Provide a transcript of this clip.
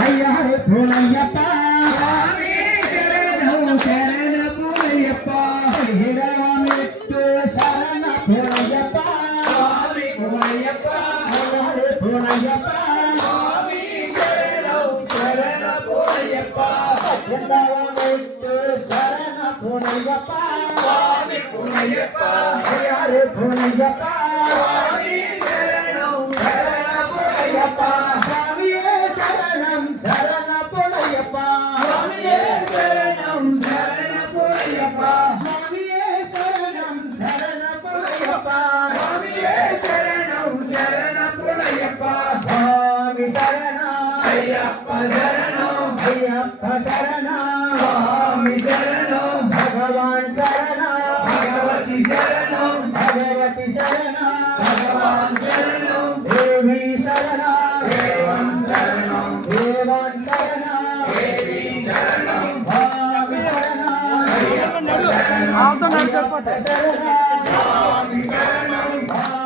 అయ్యారు పూలయ్యప్ప పూలయ్యప్ప హిరామిత్తు శరణ పూలయ్యప్ప పూలయ్యప్ప పూలయ్యప్ప శరణ పూలయ్యప్ప శరణ పూలయ్యప్ప పూలయ్యప్ప హరి పూలయ్యప్ప శరణం శరణ పూలయ్యప్ప శరణం శరణ పూలయ్యప్ప శరణం శరణ పూలయ్యప్ప శరణం శరణ పూలయ్యప్ప స్వామి శరణ అయ్యప్ప శరణం అయ్యప్ప శరణ స్వామి శరణం భగవాన్ శరణ భగవతి శరణం భగవతి శరణ భగవాన్ శరణం దేవి శరణ దేవం శరణం దేవాన్ శరణ దేవి శరణం స్వామి శరణ అయ్యప్ప శరణం శరణ స్వామి శరణం